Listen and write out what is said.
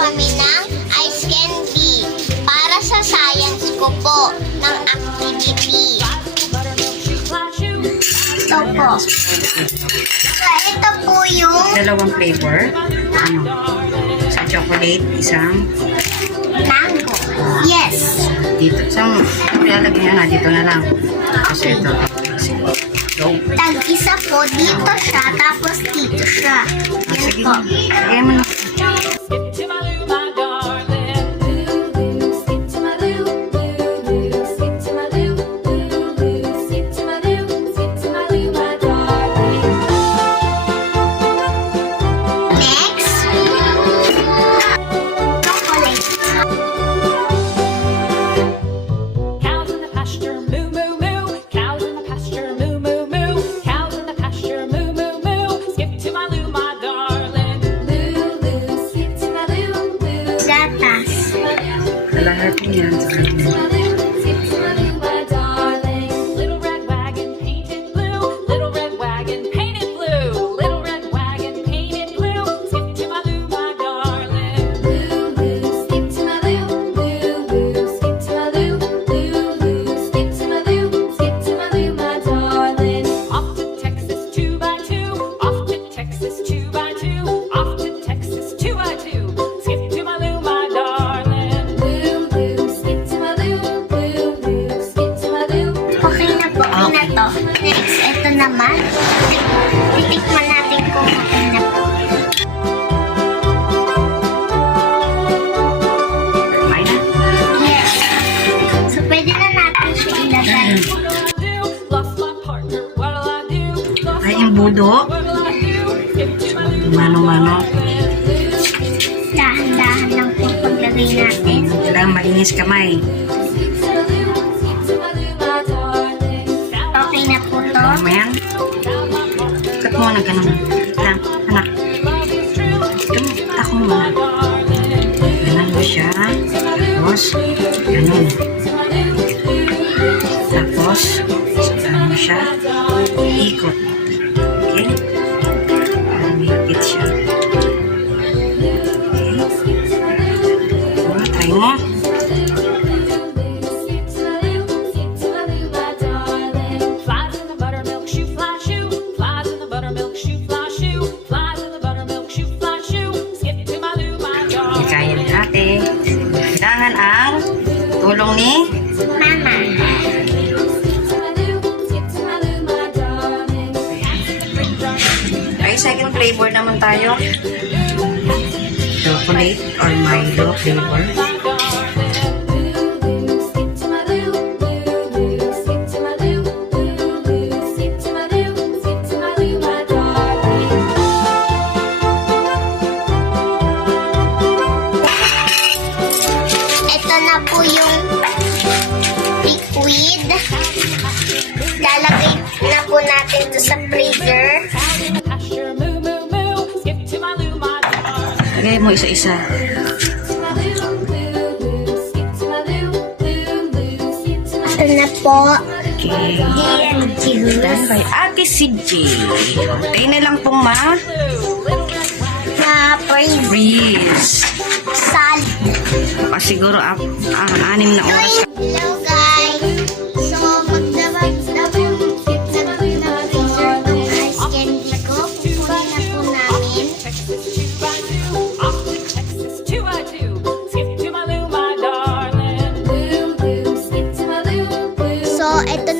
kami ng ice candy para sa science ko po ng activity. Ito po. So, ito po yung Dalawang flavor. Ano? Sa chocolate, isang mango. Yes. dito. Saan? Ilalagay na dito na lang. Kasi ito. So, Tag-isa po, dito siya, tapos dito siya. Yan sige. po. Lagay mo na. Next, chocolate. Cows in the pasture, moo moo moo. Cows in the pasture, moo moo moo. Cows in the pasture, moo moo moo. Skip to my loo, my darling. Loo loo, skip to my loo, loo. Gatas. Kalahati yan sa kanya. Skip to my loo, my darling. Little red wagon painted blue. Little red wagon painted blue. Little red wagon painted blue. Skip to my loo, my darling. Loo loo, skip to my loo, loo loo. Skip to my loo, loo loo. Skip to my loo, skip to my loo, my darling. Off to Texas 2x2. Off to Texas 2x2. Off to Texas 2x2. Skip to my loo, my darling. Loo loo, skip to my loo, loo loo. Skip to my loo. Okay na po, okay na to. Next, ito naman. Titikman natin kung okay na po. Ay na. Yes. So, pwede na natin siya ilagay. Lost my partner, what'll I do? Lost Ay, yung budo. what'll I do? Skip to my loo, Mano-mano. Dahan-dahan lang po paglagay natin. Kailangan malinis kamay. Okay na po to. Alam mo yan? Cut mo na ganun. Lang, anak. Ako mo. Ganun mo siya. Tapos, ganun. Tapos, ganun mo siya. Ikot. Okay? Umipit siya. Okay. Try mo. Flies in the buttermilk shoe, fly shoe. Flies in the buttermilk shoe, fly shoe. Flies in the buttermilk shoe, fly shoe. Skip to my loo, my darling. Kaya ni ate. Kailangan ang tulong ni Mama. ay second flavor naman tayo. Chocolate or Milo flavor. Ito na po yung liquid. Lalagay na po natin to sa freezer. Lagay mo isa-isa. Ito na po. Okay. And juice. Done by Ate CJ. Okay na lang pong Na freeze. freeze. Salt. Siguro 6 na oras. Hello guys. So, magdabag na po freezer tong ice candy ko. Kukunin na po namin. So, ito